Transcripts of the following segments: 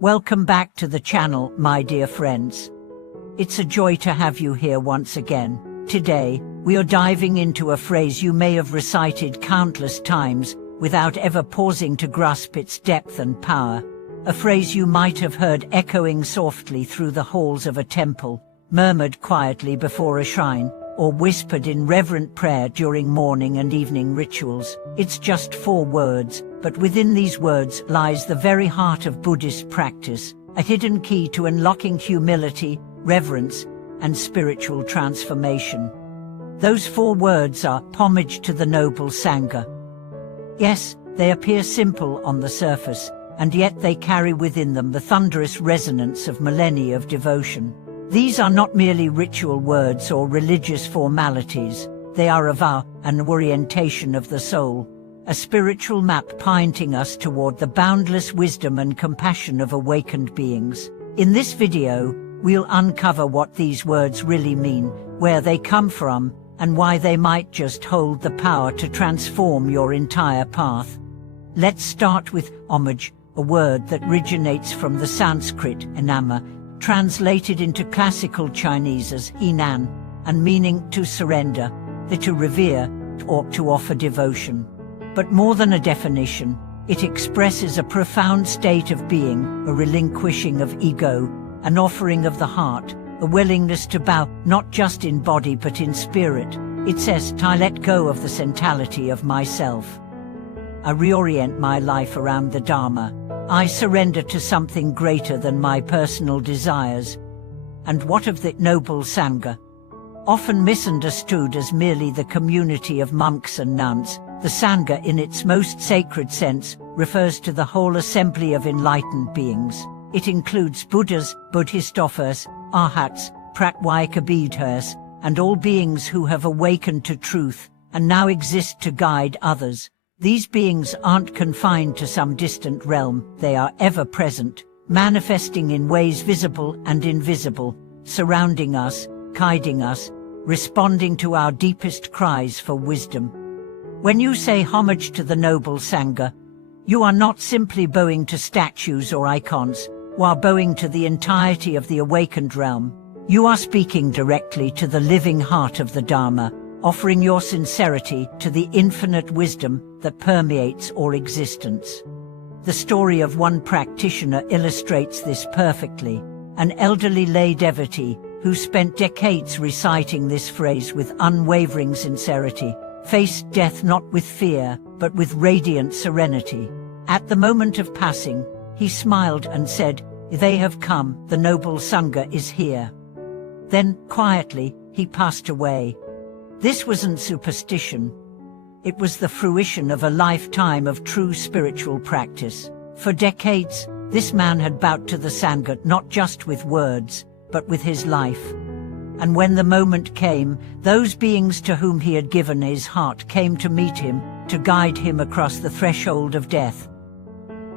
Welcome back to the channel, my dear friends. It's a joy to have you here once again. Today, we are diving into a phrase you may have recited countless times without ever pausing to grasp its depth and power. A phrase you might have heard echoing softly through the halls of a temple, murmured quietly before a shrine, or whispered in reverent prayer during morning and evening rituals. It's just 4 words, but within these words lies the very heart of Buddhist practice, a hidden key to unlocking humility, reverence, and spiritual transformation. Those 4 words are homage to the noble Sangha. Yes, they appear simple on the surface, and yet they carry within them the thunderous resonance of millennia of devotion. These are not merely ritual words or religious formalities, they are a vow, an orientation of the soul, a spiritual map pointing us toward the boundless wisdom and compassion of awakened beings. In this video, we'll uncover what these words really mean, where they come from, and why they might just hold the power to transform your entire path. Let's start with homage, a word that originates from the Sanskrit enama, translated into classical Chinese as inan, and meaning to surrender, to revere, or to offer devotion. But more than a definition, it expresses a profound state of being, a relinquishing of ego, an offering of the heart, a willingness to bow, not just in body but in spirit. It says, I let go of the centrality of myself. I reorient my life around the Dharma. I surrender to something greater than my personal desires. And what of the noble Sangha? Often misunderstood as merely the community of monks and nuns, the Sangha in its most sacred sense refers to the whole assembly of enlightened beings. It includes Buddhas, Bodhisattvas, Arhats, Pratyeka, and all beings who have awakened to truth and now exist to guide others. These beings aren't confined to some distant realm, they are ever present, manifesting in ways visible and invisible, surrounding us, guiding us, responding to our deepest cries for wisdom. When you say homage to the noble Sangha, you are not simply bowing to statues or icons, you are bowing to the entirety of the awakened realm. You are speaking directly to the living heart of the Dharma, offering your sincerity to the infinite wisdom that permeates all existence. The story of one practitioner illustrates this perfectly. An elderly lay devotee, who spent decades reciting this phrase with unwavering sincerity, faced death not with fear, but with radiant serenity. At the moment of passing, he smiled and said, "They have come, the noble Sangha is here." Then, quietly, he passed away. This wasn't superstition. It was the fruition of a lifetime of true spiritual practice. For decades, this man had bowed to the Sangha not just with words, but with his life. And when the moment came, those beings to whom he had given his heart came to meet him, to guide him across the threshold of death.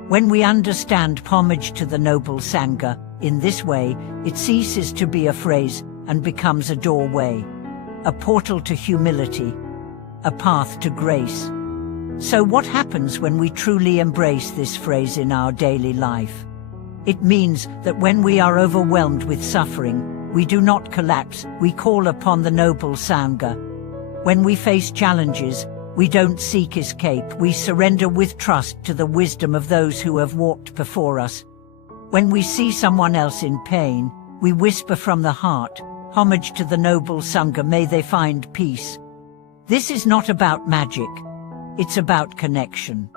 When we understand homage to the noble Sangha in this way, it ceases to be a phrase and becomes a doorway, a portal to humility, a path to grace. So what happens when we truly embrace this phrase in our daily life? It means that when we are overwhelmed with suffering, we do not collapse, we call upon the noble Sangha. When we face challenges, we don't seek escape, we surrender with trust to the wisdom of those who have walked before us. When we see someone else in pain, we whisper from the heart, "Homage to the noble Sangha, may they find peace." This is not about magic, it's about connection.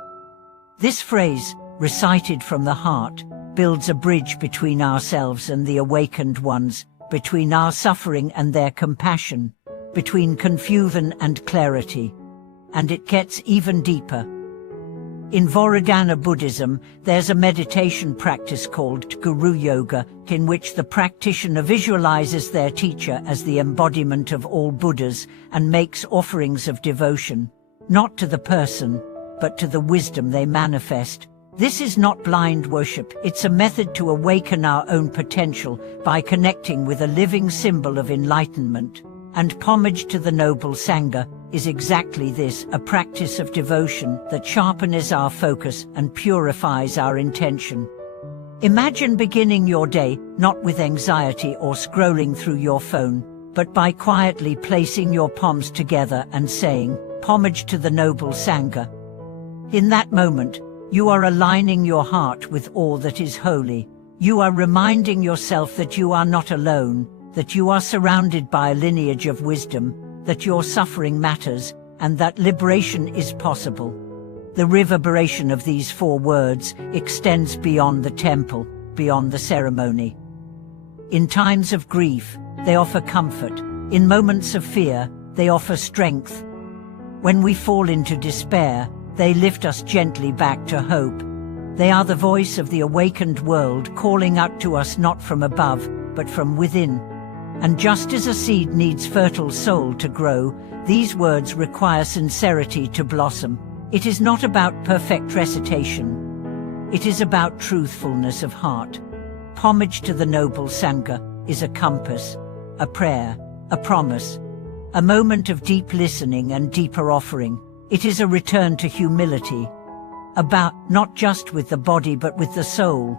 This phrase, recited from the heart, builds a bridge between ourselves and the awakened ones, between our suffering and their compassion, between confusion and clarity. And it gets even deeper. In Vajrayana Buddhism, there's a meditation practice called Guru Yoga, in which the practitioner visualizes their teacher as the embodiment of all Buddhas and makes offerings of devotion, not to the person, but to the wisdom they manifest. This is not blind worship, it's a method to awaken our own potential by connecting with a living symbol of enlightenment. And homage to the noble Sangha is exactly this, a practice of devotion that sharpens our focus and purifies our intention. Imagine beginning your day not with anxiety or scrolling through your phone, but by quietly placing your palms together and saying, "Homage to the noble Sangha." In that moment, you are aligning your heart with all that is holy. You are reminding yourself that you are not alone, that you are surrounded by a lineage of wisdom, that your suffering matters, and that liberation is possible. The reverberation of these 4 words extends beyond the temple, beyond the ceremony. In times of grief, they offer comfort. In moments of fear, they offer strength. When we fall into despair, they lift us gently back to hope. They are the voice of the awakened world calling out to us not from above, but from within. And just as a seed needs fertile soil to grow, these words require sincerity to blossom. It is not about perfect recitation. It is about truthfulness of heart. Homage to the noble Sangha is a compass, a prayer, a promise, a moment of deep listening and deeper offering. It is a return to humility, about not just with the body but with the soul.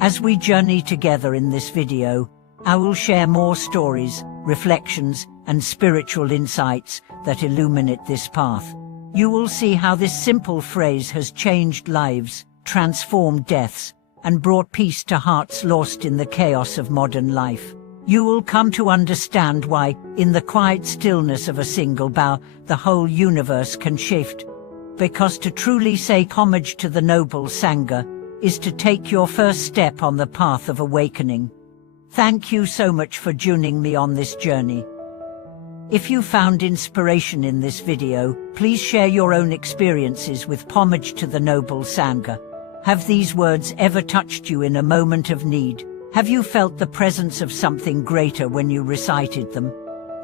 As we journey together in this video, I will share more stories, reflections, and spiritual insights that illuminate this path. You will see how this simple phrase has changed lives, transformed deaths, and brought peace to hearts lost in the chaos of modern life. You will come to understand why, in the quiet stillness of a single bow, the whole universe can shift. Because to truly say homage to the noble Sangha is to take your first step on the path of awakening. Thank you so much for joining me on this journey. If you found inspiration in this video, please share your own experiences with homage to the noble Sangha. Have these words ever touched you in a moment of need? Have you felt the presence of something greater when you recited them?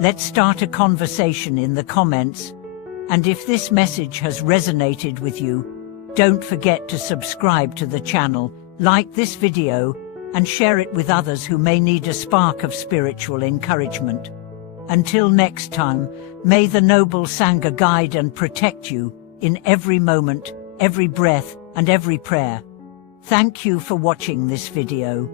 Let's start a conversation in the comments. And if this message has resonated with you, don't forget to subscribe to the channel, like this video, and share it with others who may need a spark of spiritual encouragement. Until next time, may the noble Sangha guide and protect you in every moment, every breath, and every prayer. Thank you for watching this video.